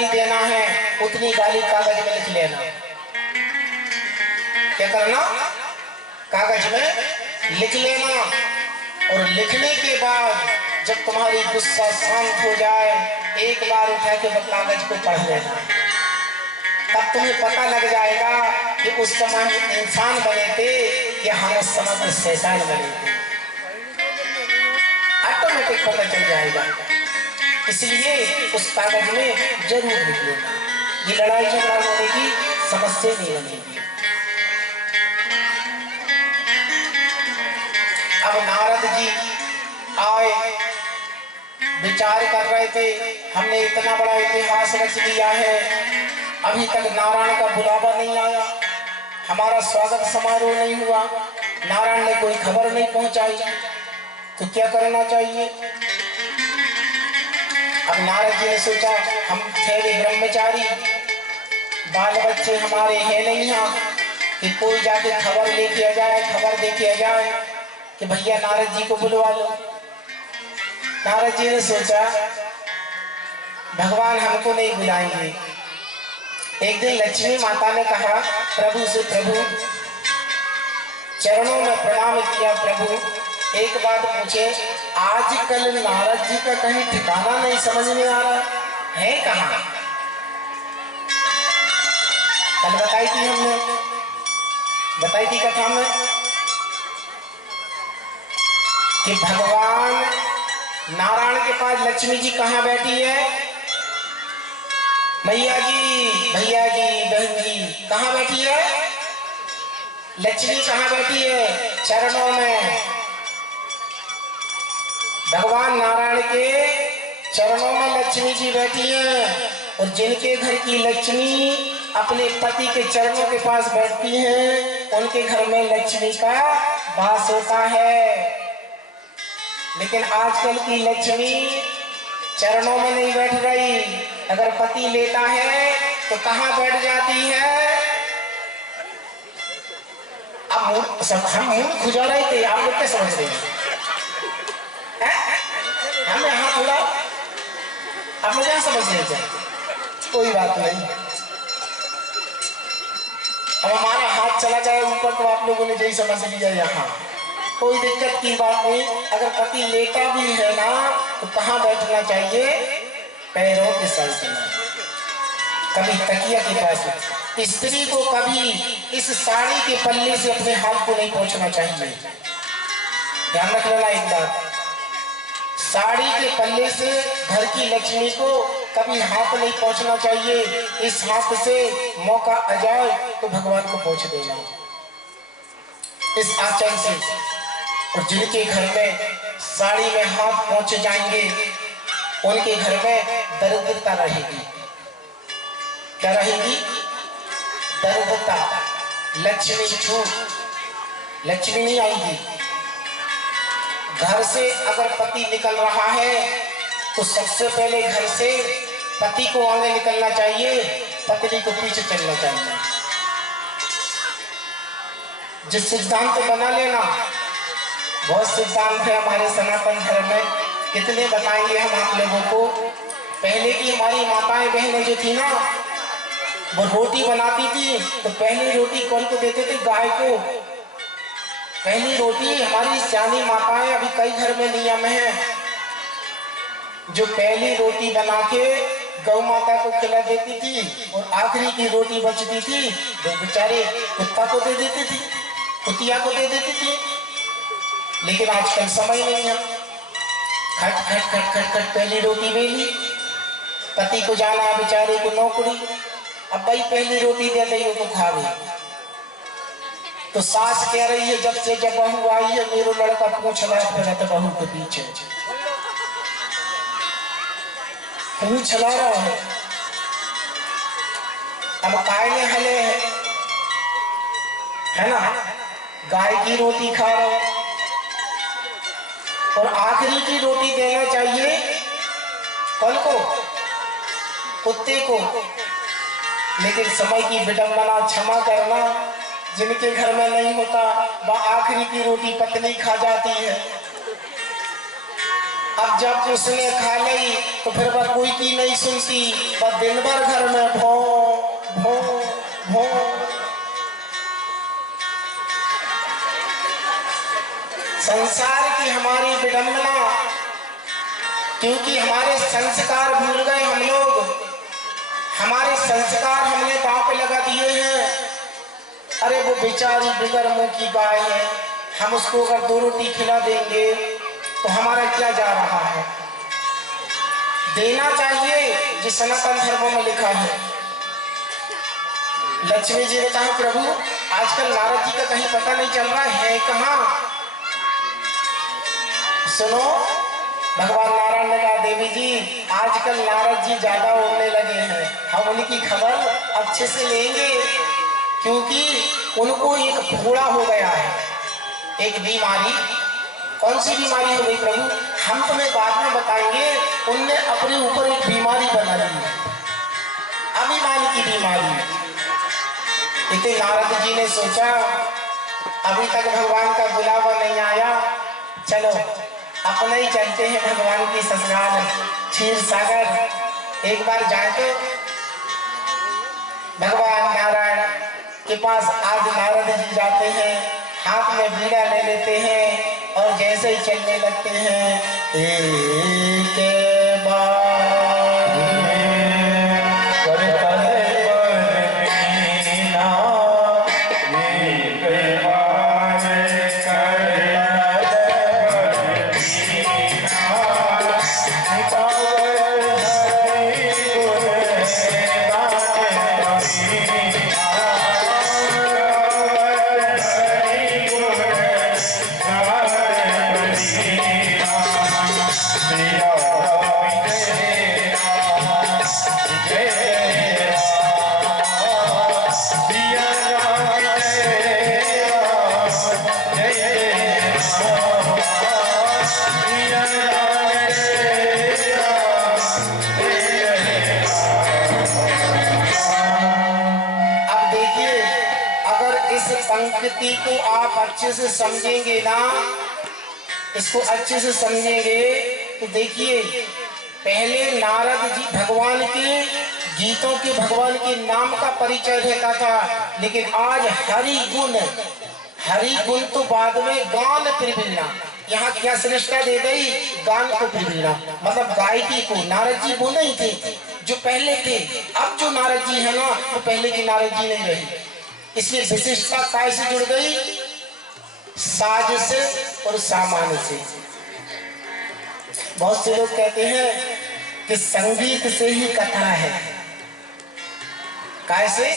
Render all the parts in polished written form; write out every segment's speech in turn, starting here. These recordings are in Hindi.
गाली देना है उतनी गाली कागज में लिख लेना। क्या करना? कागज में लिख लेना, और लिखने के बाद जब तुम्हारी गुस्सा शांत हो जाए एक बार उठा के वो कागज को पढ़ लेना। तब तुम्हें पता लग जाएगा कि उस समय इंसान बने थे या हम उस समय शैतान बने थे। ऑटोमेटिक पता चल जाएगा। इसलिए उस कागज में जरूर लिख लेना। ये लड़ाई झगड़ा होने की समस्या नहीं बनेगी। अब नारद जी आए, विचार कर रहे थे, हमने इतना बड़ा इतिहास रच लिया है, अभी तक नारायण का बुलावा नहीं आया, हमारा स्वागत समारोह नहीं हुआ, नारायण ने कोई खबर नहीं पहुंचाई, तो क्या करना चाहिए? अब नारद जी ने सोचा, हम ठहरे ब्रह्मचारी, बाल बच्चे हमारे हैं नहीं यहाँ कि कोई जाके खबर लेके आ जाए, खबर देके आ जाए कि भैया नारद जी को बुलवा लो। नारद जी ने सोचा भगवान हमको नहीं बुलाएंगे। एक दिन लक्ष्मी माता ने कहा प्रभु से, प्रभु चरणों में प्रणाम किया, प्रभु एक बात पूछे, आजकल नारद जी का कहीं ठिकाना नहीं समझ में आ रहा है, कहाँ? कल बताई थी हमने, बताई थी कथा में कि भगवान नारायण के पास लक्ष्मी जी कहाँ बैठी है? मैया जी, भैया जी, बहन जी कहाँ बैठी है? लक्ष्मी कहाँ बैठी है? चरणों में। भगवान नारायण के चरणों में लक्ष्मी जी बैठी हैं, और जिनके घर की लक्ष्मी अपने पति के चरणों के पास बैठती हैं उनके घर में लक्ष्मी का वास होता है। लेकिन आजकल की लक्ष्मी चरणों में नहीं बैठ रही, अगर पति लेता है तो कहाँ बैठ जाती है? अब सब हम मुंह खुजा रहे थे, आप लोग क्या समझ रहे हैं? हम यहाँ थोड़ा आप लोग क्या समझ रहे थे? कोई बात नहीं, अब हमारा हाथ चला जाए ऊपर तो आप लोगों ने यही समझ लिया, यहाँ कोई दिक्कत की बात नहीं। अगर पति लेटा भी है ना तो कहाँ बैठना चाहिए? पैरों के साइड में, कभी तकिया के पास। स्त्री को कभी इस साड़ी के पल्ले से अपने हाथ को नहीं पहुंचना चाहिए, ध्यान रख लेना एक बात। साड़ी के पल्ले से घर की लक्ष्मी को कभी हाथ नहीं पहुंचना चाहिए। इस हाथ से मौका आ जाए तो भगवान को पहुंच देना, इस आचरण से। और जिनके घर में साड़ी में हाथ पहुंच जाएंगे उनके घर में दरिद्रता रहेगी। क्या रहेगी? दरिद्रता। लक्ष्मी छूट, लक्ष्मी नहीं आएगी। घर से अगर पति निकल रहा है तो सबसे पहले घर से पति को आगे निकलना चाहिए, पत्नी को पीछे चलना चाहिए। जिस सिद्धांत को बना लेना, बहुत सिद्धांत है हमारे सनातन धर्म में, कितने बताएंगे हम आप लोगों को। पहले की हमारी माताएं बहनें जो थी ना, वो रोटी बनाती थी तो पहली रोटी कौन को देते थे? गाय को। पहली रोटी हमारी सियानी माताएं, अभी कई घर में नियम है, जो पहली रोटी बना के गौ माता को खिला देती थी और आखिरी की रोटी बचती थी वो बेचारे कुत्ता को दे देती थी, कुतिया को दे देती थी। लेकिन आजकल समय नहीं है, खट खट खट खट खट पहली रोटी बेली, पति को जाना बेचारे को नौकरी, अब भाई पहली रोटी दे दी तो खा गई। तो सास कह रही है जब से जब बहू आई है मेरा लड़का पूछ रहा है बहू के पीछे पूछ रहा है। अब गाय ने हले है ना, गाय की रोटी खा रहे हो और आखिरी की रोटी देना चाहिए कल को कुत्ते को। लेकिन समय की विडंबना, क्षमा करना, जिनके घर में नहीं होता वह आखिरी की रोटी पत्नी खा जाती है। अब जब उसने खा ली तो फिर वह कोई की नहीं सुनती, वह दिन भर घर में भो भो भो। संसार की हमारी विडंबना, क्योंकि हमारे संस्कार भूल गए हम लोग, हमारे संस्कार हमने दांव पे लगा दिए हैं। अरे वो बेचारी बिगर मुंह की गाय है, हम उसको अगर 2 रोटी खिला देंगे तो हमारा क्या जा रहा है? देना चाहिए जो सनातन धर्म में लिखा है। लक्ष्मी जी ने कहा प्रभु आजकल नारद जी का कहीं पता नहीं चल रहा है कहाँ? सुनो, भगवान नारायण ने कहा देवी जी आजकल नारद जी ज्यादा उड़ने लगे हैं, हम उनकी खबर अच्छे से लेंगे, क्योंकि उनको एक फोड़ा हो गया है, एक बीमारी। कौन सी बीमारी हो गई प्रभु? हम तुम्हें बाद में बताएंगे। उनने अपने ऊपर एक बीमारी बना ली, अभिमान की बीमारी। इतने नारद जी ने सोचा अभी तक भगवान का बुलावा नहीं आया, चलो अपने ही चलते हैं भगवान की ससुराल क्षीर सागर। एक बार जाए तो भगवान नारायण के पास आज नारद जी जाते हैं, हाथ में बीड़ा ले लेते हैं और जैसे ही चलने लगते हैं एक बार पंक्ति को आप अच्छे से समझेंगे ना, इसको अच्छे से समझेंगे तो देखिए पहले नारद जी भगवान के गीतों के, भगवान के नाम का परिचय रहता था, लेकिन आज हरि गुण तो बाद में गान त्रिबिलना। यहाँ क्या श्रेष्ठता दे गई? गान को त्रिबिलना, मतलब गायकी को। नारद जी वो नहीं थे जो पहले थे, अब जो नारद जी है ना वो पहले की नारद जी नहीं रही। इसलिए विशिष्टता काय से जुड़ गई? साज से और सामान से। बहुत से लोग कहते हैं कि संगीत से ही कथा है। काय से?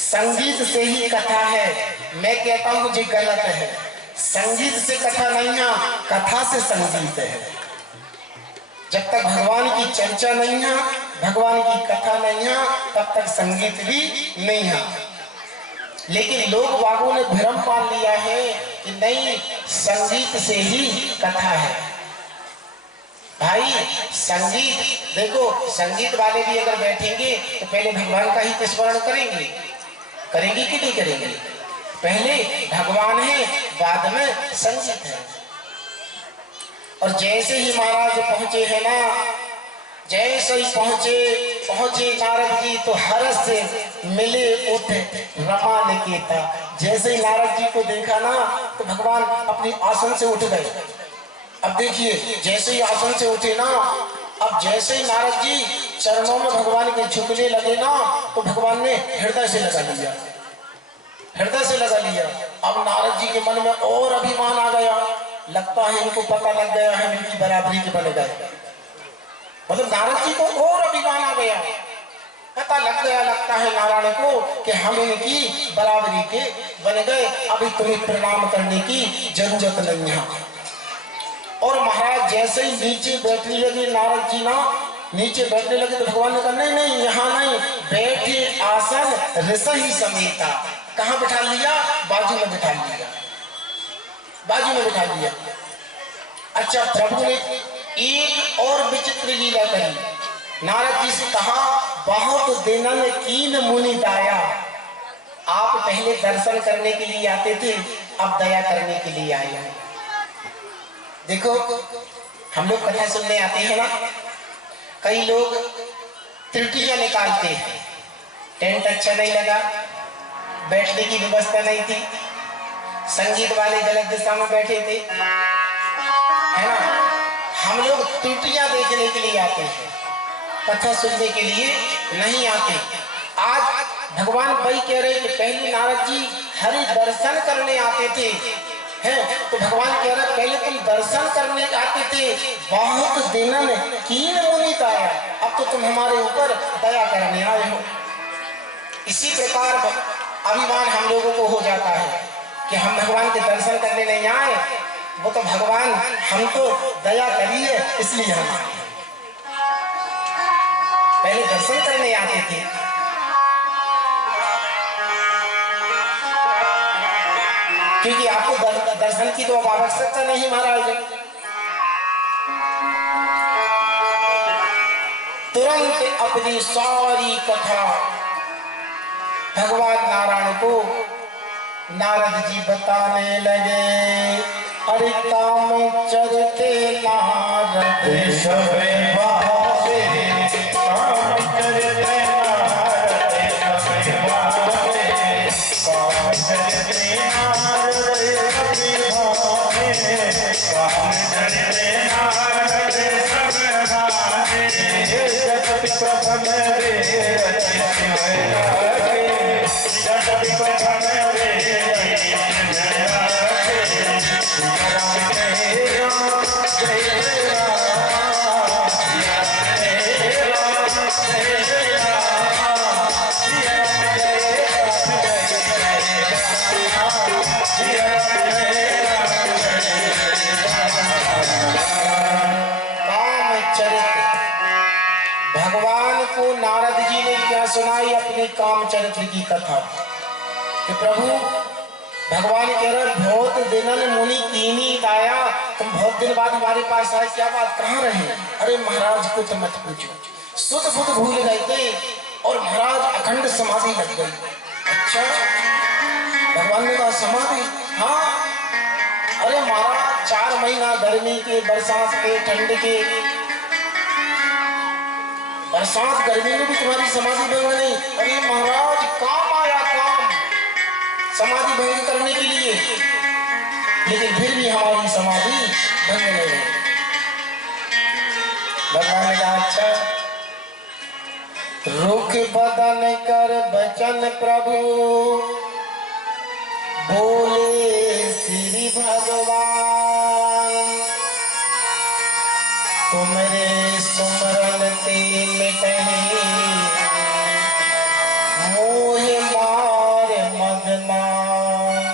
संगीत से ही कथा है। मैं कहता हूं जी गलत है। संगीत से कथा नहीं है, कथा से संगीत है। जब तक भगवान की चर्चा नहीं है, भगवान की कथा नहीं है, तब तक संगीत भी नहीं है। लेकिन लोग बागों ने भ्रम पाल लिया है कि नहीं, संगीत से ही कथा है। भाई संगीत देखो, संगीत वाले भी अगर बैठेंगे तो पहले भगवान का ही स्मरण करेंगे कि नहीं करेंगे? पहले भगवान है, बाद में संगीत है। और जैसे ही महाराज पहुंचे हैं ना, जैसे ही पहुंचे नारद जी तो हर्ष से मिले उठ रमा निकेता। जैसे ही नारद जी को देखा ना तो भगवान अपनी आसन से उठ गए। अब देखिए जैसे ही आसन से उठे ना, अब जैसे ही नारद जी चरणों में भगवान के झुकने लगे ना तो भगवान ने हृदय से लगा लिया। अब नारद जी के मन में और अभिमान आ गया, लगता है इनको पता लग गया है इनकी बराबरी के बन गए। मतलब नारद जी को और अभिमान आ गया, पता लग गया लगता है नारायण को कि हम इनकी बराबरी के बन गए, अभी तुम्हें प्रणाम करने की जरूरत नहीं है। और महाराज जैसे ही नीचे बैठने लगे नारद जी ना, नीचे बैठने लगे तो भगवान ने कहा नहीं नहीं यहाँ नहीं, बैठे आसन ऋषि समेता। कहाँ बैठा लिया? बाजू में बैठा लिया। अच्छा, प्रभु ने एक और विचित्र लीला कही। नारद जी से कहा बहुत दिनन कीन मुनि दाया। आप पहले दर्शन करने के लिए आते थे, अब दया करने के लिए आए हैं। देखो हम लोग कथा सुनने आते हैं ना, कई लोग त्रुटियां निकालते हैं। टेंट अच्छा नहीं लगा, बैठने की व्यवस्था नहीं थी, संगीत वाले गलत दिशा में बैठे थे, है ना। हम लोग त्रुटियां देखने के लिए आते हैं, कथा सुनने के लिए नहीं आते। आज भगवान वही कह रहे कि पहले नारद जी हरि दर्शन करने आते थे, हैं, तो भगवान कह रहे पहले तुम दर्शन करने आते थे, बहुत दिनन कीन मुनि आया, अब तो तुम हमारे ऊपर दया करने आए हो। इसी प्रकार अभिमान हम लोगों को हो जाता है कि हम भगवान के दर्शन करने नहीं आए, वो तो भगवान हम तो दया करिए इसलिए हम आए। पहले दर्शन करने आते थे, क्योंकि आपको दर्शन की तो अब आवश्यकता नहीं महाराज। तुरंत अपनी सारी कथा भगवान नारायण को नारद जी बताने लगे। अरे काम चरते नारद सबे बासे, काम चरते नारद सबे बासे, काम चरते नारद सबे बासे, काम चरते नारद सबे बासे, जगत प्रथम रे भगवान को नारद जी ने क्या सुनाई अपने काम चरित्र की कथा कि प्रभु भगवान कह रहे बहुत दिनन मुनि कीनी आया, तुम बहुत दिन बाद हमारे पास आए, क्या बात कहाँ रहे? अरे महाराज कुछ मत पूछो, सुध बुध भूल गए थे और महाराज अखंड समाधि लग गई। अच्छा, भगवान ने कहा समाधि? हाँ। अरे महाराज 4 महीना गर्मी के, बरसात के, ठंड के, बरसात गर्मी में भी तुम्हारी समाधि भंग नहीं। अरे महाराज काम आया, काम समाधि भंग करने के लिए, लेकिन फिर भी हमारी समाधि भंग नहीं हुई। भगवान ने कहा अच्छा, रुख बदन कर बचन प्रभु बोले श्री भगवान, तुमरे सुमरन ते मिटहि मोह मार मगमान।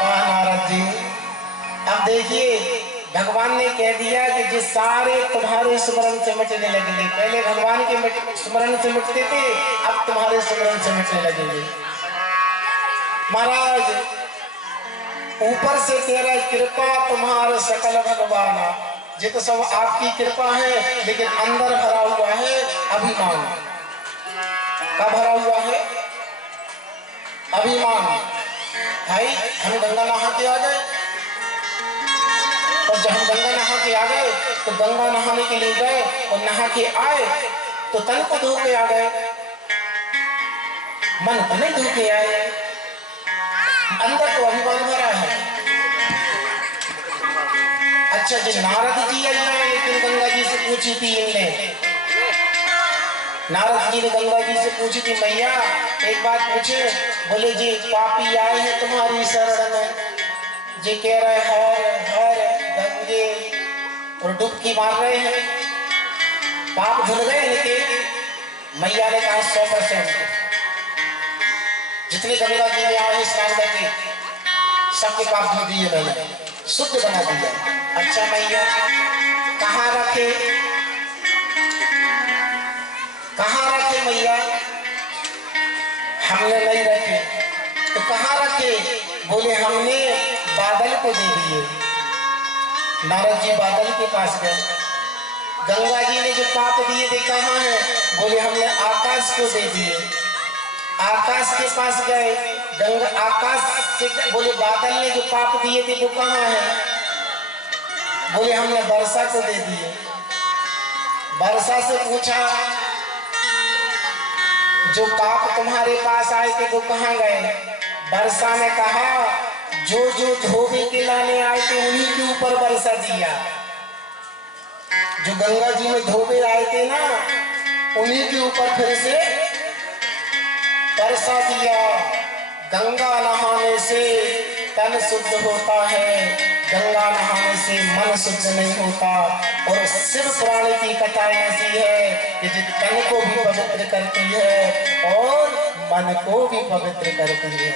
नारद जी अब देखिए भगवान ने कह दिया कि जिस सारे तुम्हारे स्मरण से मिटने लगेंगे, पहले भगवान के स्मरण से मिटते थे, अब तुम्हारे स्मरण से मिटने लगेंगे। महाराज ऊपर से तेरा कृपा तुम्हारा सकल भगवाना, ये तो सब आपकी कृपा है, लेकिन अंदर भरा हुआ है अभिमान। क्या भरा हुआ है? अभिमान। भाई हम गंगा नहा के आ गए, और जब हम गंगा नहा के आ गए तो गंगा नहाने के लिए गए और नहा के आए तो तन को धो के आ गए, मन को नहीं धो के आए, अंदर तो अभिमान भरा है। अच्छा जी नारद जी आई है, लेकिन गंगा जी से पूछी थी इनने, नारद जी ने गंगा जी से पूछी थी मैया एक बात पूछे, बोले जी पापी आए हैं तुम्हारी शरण में, जी कह रहे हर हर गंगे और डुबकी मार रहे हैं, पाप धुल गए इनके? मैया ने कहा 100%, जितने गंगा जी में आए स्नान करके सबके पाप धो दिए मैंने, शुद्ध बना दिया। अच्छा मैया कहाँ रखे, कहाँ रखे मैया? हमने नहीं रखे। तो कहाँ रखे? बोले हमने बादल को दे दिए। नारद जी बादल के पास गए, गंगा जी ने जो पाप दिए थे कहाँ है? बोले हमने आकाश को दे दिए। आकाश के पास गए, गंगा आकाश से बोले बादल ने जो पाप दिए थे वो कहाँ है? बोले हमने वर्षा को दे दिए। वर्षा से पूछा जो पाप तुम्हारे पास आए थे वो कहाँ गए? वर्षा ने कहा जो जो धोबे के लाने आए थे उन्हीं के ऊपर वर्षा दिया। जो गंगा जी में धोबे आए थे ना उन्हीं के ऊपर फिर से वर्षा दिया। गंगा नहाने से तन शुद्ध होता है, गंगा नहाने से मन शुद्ध नहीं होता। और शिव पुराण की कथा ऐसी है कि जो तन को भी पवित्र करती है और मन को भी पवित्र करती है।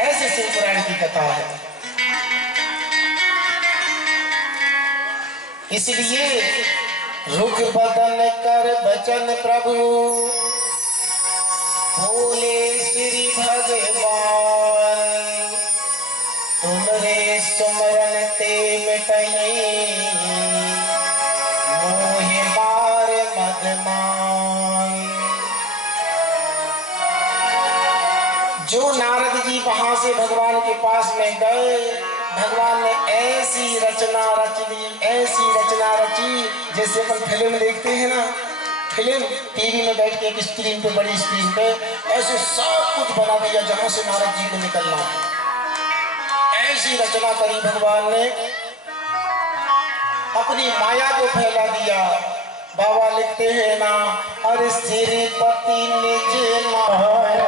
ऐसे शिव पुराण की कथा है। इसलिए रुख बदन कर बचन प्रभु बोले श्री भगवान, तुमरे सुमरन ते मिटहि मोहि मार मदमान। जो नारद जी वहां से भगवान के पास में गए, भगवान ने ऐसी रचना रच दी, ऐसी रचना रची जैसे अपन फिल्म देखते हैं ना, फिल्म टीवी में बैठ के एक स्क्रीन पे, बड़ी स्क्रीन पे ऐसे सब कुछ बना दिया जहां से नारद जी को निकलना है। ऐसी रचना करी भगवान ने, अपनी माया को फैला दिया। बाबा लिखते हैं ना, अरे श्रीपति निज माया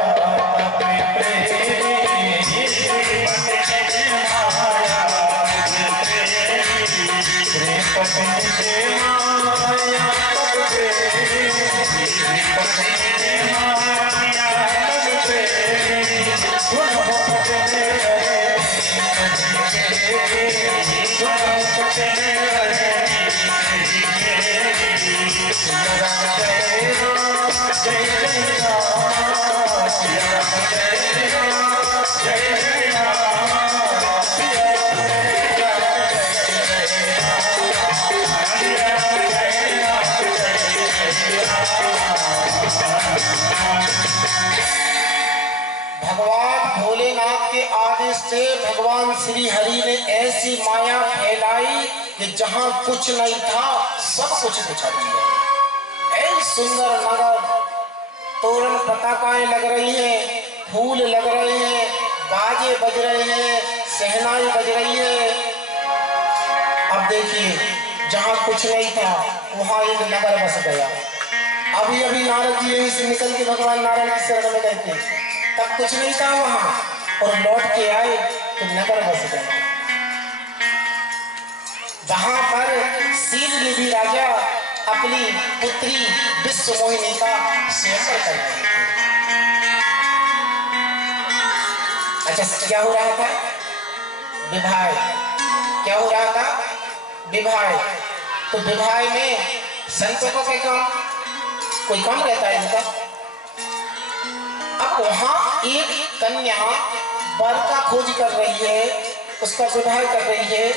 भगवान भोलेनाथ के आदेश से भगवान श्री हरि ने ऐसी माया फैलाई कि जहां कुछ नहीं था सब कुछ दिखा दिया। ऐसी सुंदर नगर, तोरण पताकाएं लग रही हैं, फूल लग रहे हैं, बाजे बज रहे हैं, सहनाई बज रही है। अब देखिए जहां कुछ नहीं था वहां एक नगर बस गया। अभी अभी नारद जी यहीं से निकल के भगवान नारायण की शरण में गए थे, तब कुछ नहीं था वहां, और लौट के आए तो नगर बस गया। जहां पर शीलनिधि राजा अपनी पुत्री विश्वमोहिनी का स्वयंवर कर रहे थे। अच्छा क्या हो रहा था? विवाह। क्या हो रहा था? विवाह। तो विवाह में संतों को क्या काम, कोई काम रहता है इनका। अब वहां एक कन्या वर का खोज कर रही है, उसका विवाह कर रही है,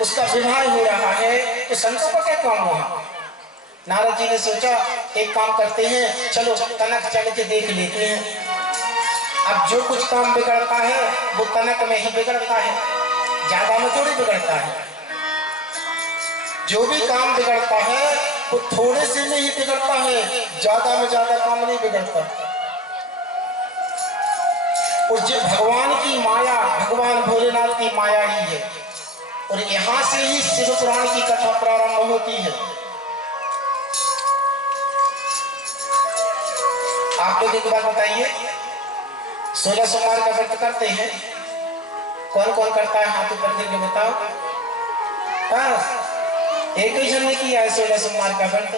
उसका विवाह हो रहा है, तो संतों का क्या काम वहां? नारद जी ने सोचा एक काम करते हैं, चलो तनक चल के देख लेते हैं। अब जो कुछ काम बिगड़ता है वो तनक में ही बिगड़ता है, ज्यादा में थोड़ी बिगड़ता है। जो भी काम बिगड़ता है वो थोड़े से में ही बिगड़ता है, ज्यादा में ज्यादा काम नहीं बिगड़ता। और जो भगवान की माया, भगवान भोलेनाथ की माया ही है, और यहां से ही शिव पुराण की कथा प्रारंभ होती है। आप लोग एक बात बताइए, 16 सोमवार का व्रत करते हैं? कौन कौन करता है? हाथ ऊपर करके बताओ। एक ही जन ने किया है 16 सोमवार का व्रत,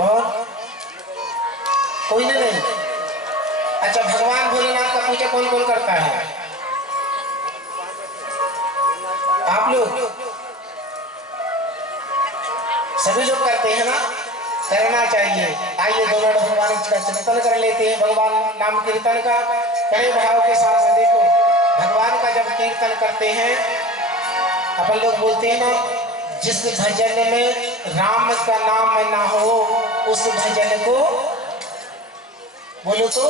और कोई नहीं। अच्छा, भगवान भोलेनाथ का पूजा कौन कौन करता है? आप लोग सभी लोग करते हैं ना? करना चाहिए। आइए दो मिनट भगवान का चिंतन कर लेते हैं, भगवान नाम कीर्तन का बड़े भाव के साथ में। देखो भगवान का जब कीर्तन करते हैं अपन लोग बोलते हैं ना, जिस भजन में राम का नाम ना हो उस भजन को बोलो तो।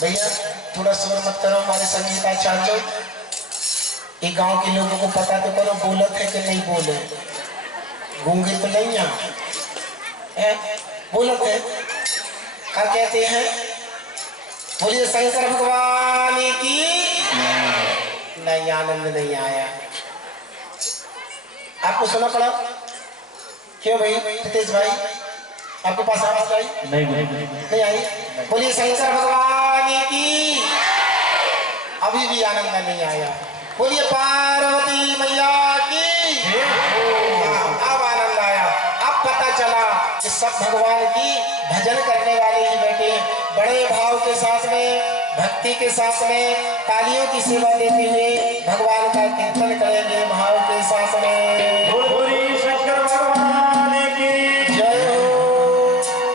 भैया थोड़ा शोर मत करो, हमारे संगीताचार्य ये गांव के लोगों को पता तो करो बोलत है कि नहीं बोले, गूंगे तो नहीं है, बोलत है। क्या कहते हैं? बोलिए शंकर भगवान की। नहीं, आनंद नहीं आया। आपको सुना पड़ा? क्यों भाई हितेश भाई, आपके पास आवाज आई? नहीं आई। बोलिए शंकर भगवान की। अभी भी आनंद नहीं आया। बोलिए पार्वती मैया की। अब आनंद आया। अब पता चला कि सब भगवान की भजन करने वाले ही बैठे बड़े भाव के साथ में, भक्ति के साथ में, तालियों की सेवा देते हुए भगवान का कीर्तन करेंगे भाव के साथ में।